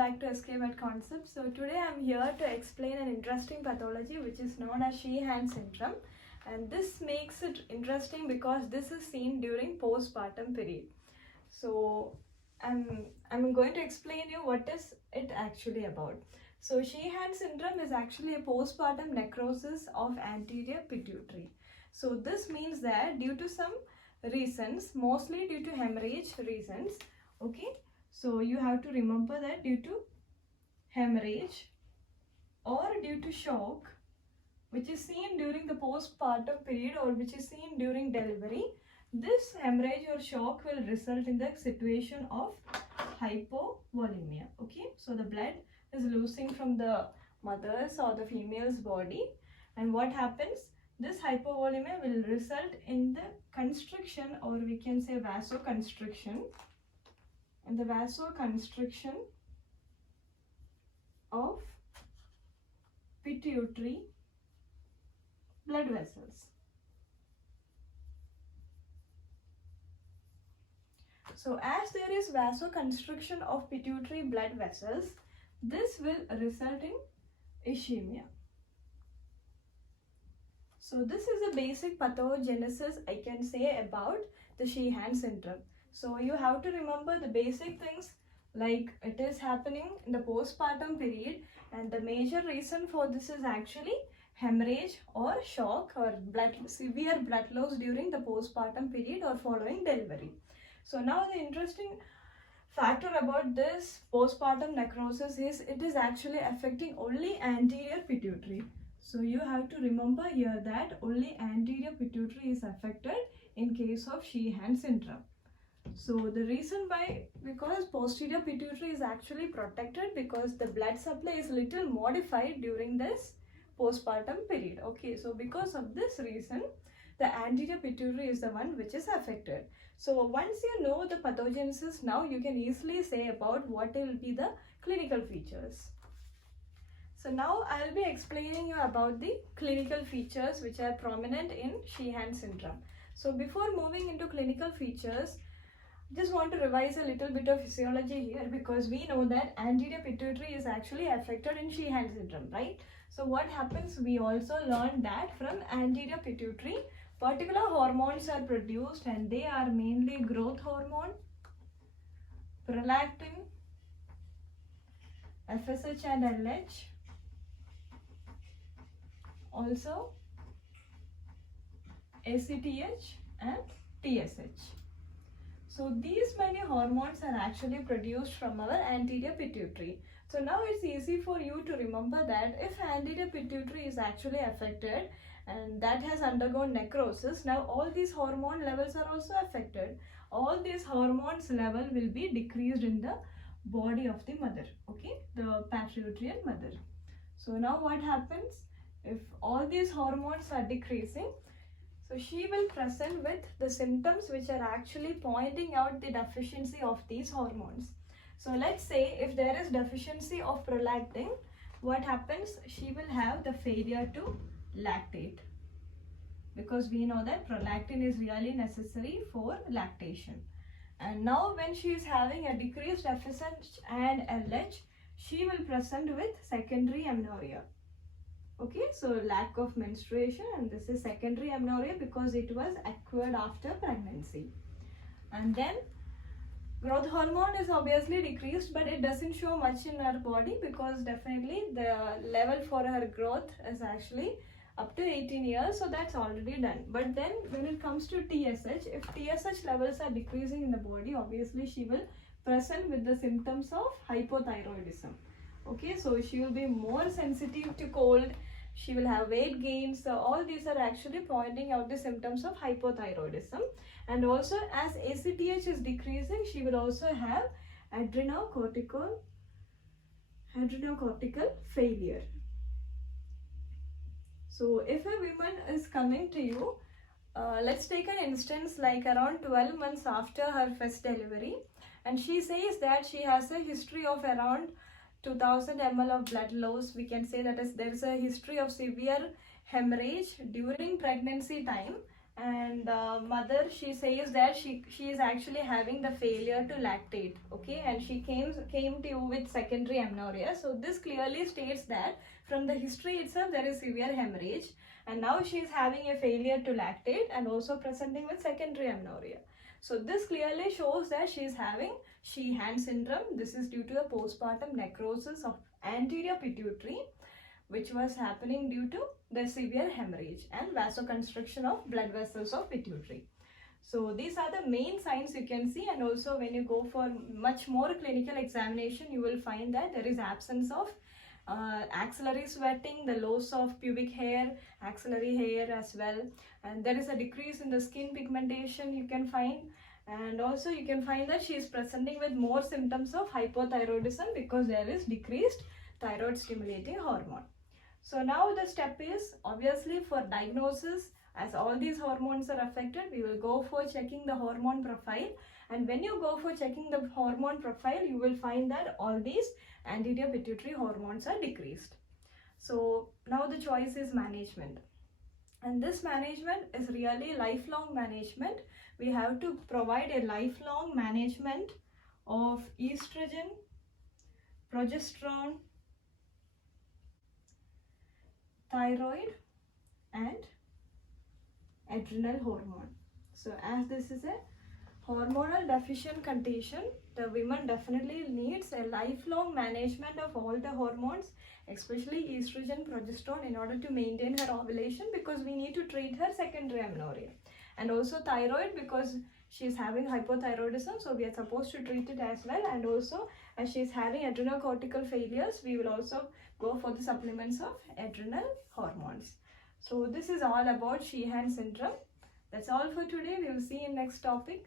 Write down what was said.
back to SK Concepts. So today I'm here to explain an interesting pathology which is known as Sheehan syndrome, and this makes it interesting because this is seen during postpartum period. So I'm going to explain you what is it actually about. So Sheehan syndrome is actually a postpartum necrosis of anterior pituitary. So this means that due to some reasons, mostly due to hemorrhage reasons, okay, so you have to remember that due to hemorrhage or due to shock, which is seen during the postpartum period or which is seen during delivery, this hemorrhage or shock will result in the situation of hypovolemia. Okay, so the blood is losing from the mother's or the female's body, and what happens? This hypovolemia will result in the constriction, or we can say vasoconstriction, and the vasoconstriction of pituitary blood vessels. So as there is vasoconstriction of pituitary blood vessels, this will result in ischemia. So this is the basic pathogenesis I can say about the Sheehan syndrome. So you have to remember the basic things, like it is happening in the postpartum period, and the major reason for this is actually hemorrhage or shock or severe blood loss during the postpartum period or following delivery. So now the interesting factor about this postpartum necrosis is it is actually affecting only anterior pituitary. So you have to remember here that only anterior pituitary is affected in case of Sheehan syndrome. So the reason why, because posterior pituitary is actually protected because the blood supply is little modified during this postpartum period. Okay, so because of this reason, the anterior pituitary is the one which is affected. So once you know the pathogenesis, now you can easily say about what will be the clinical features. So now I'll be explaining you about the clinical features which are prominent in Sheehan syndrome. So before moving into clinical features, just want to revise a little bit of physiology here, because we know that anterior pituitary is actually affected in Sheehan syndrome, right? So what happens, we also learned that from anterior pituitary, particular hormones are produced, and they are mainly growth hormone, prolactin, FSH and LH, also ACTH and TSH. So these many hormones are actually produced from our anterior pituitary. So now it's easy for you to remember that if anterior pituitary is actually affected and that has undergone necrosis, now all these hormone levels are also affected. All these hormones level will be decreased in the body of the mother, okay, the patriarchal mother. So now what happens? If all these hormones are decreasing, so she will present with the symptoms which are actually pointing out the deficiency of these hormones. So let's say if there is deficiency of prolactin, what happens? She will have the failure to lactate, because we know that prolactin is really necessary for lactation. And now when she is having a decreased FSH and LH, she will present with secondary amenorrhea. Okay, so lack of menstruation, and this is secondary amenorrhea because it was acquired after pregnancy. And then growth hormone is obviously decreased, but it doesn't show much in her body because definitely the level for her growth is actually up to 18 years, so that's already done. But then when it comes to TSH, if TSH levels are decreasing in the body, obviously she will present with the symptoms of hypothyroidism. Okay, so she will be more sensitive to cold, she will have weight gain. So all these are actually pointing out the symptoms of hypothyroidism. And also as ACTH is decreasing, she will also have adrenocortical failure. So if a woman is coming to you, let's take an instance like around 12 months after her first delivery, and she says that she has a history of around 2000 ml of blood loss. We can say that there is a history of severe hemorrhage during pregnancy time, and mother, she says that she is actually having the failure to lactate, okay, and she came to you with secondary amenorrhea. So this clearly states that from the history itself there is severe hemorrhage, and now she is having a failure to lactate and also presenting with secondary amenorrhea. So this clearly shows that she is having Sheehan syndrome. This is due to a postpartum necrosis of anterior pituitary, which was happening due to the severe hemorrhage and vasoconstriction of blood vessels of pituitary. So these are the main signs you can see, and also when you go for much more clinical examination, you will find that there is absence of axillary sweating, the loss of pubic hair, axillary hair as well, and there is a decrease in the skin pigmentation you can find, and also you can find that she is presenting with more symptoms of hypothyroidism because there is decreased thyroid stimulating hormone. So now the step is, obviously for diagnosis, as all these hormones are affected, we will go for checking the hormone profile, and when you go for checking the hormone profile, you will find that all these anterior pituitary hormones are decreased. So now the choice is management, and this management is really lifelong management. We have to provide a lifelong management of estrogen, progesterone, thyroid and adrenal hormone. So as this is a hormonal deficient condition, the woman definitely needs a lifelong management of all the hormones, especially estrogen, progesterone, in order to maintain her ovulation, because we need to treat her secondary amenorrhea, and also thyroid because she is having hypothyroidism, so we are supposed to treat it as well, and also as she is having adrenocortical failures, we will also go for the supplements of adrenal hormones. So this is all about Sheehan syndrome. That's all for today. We will see you in next topic.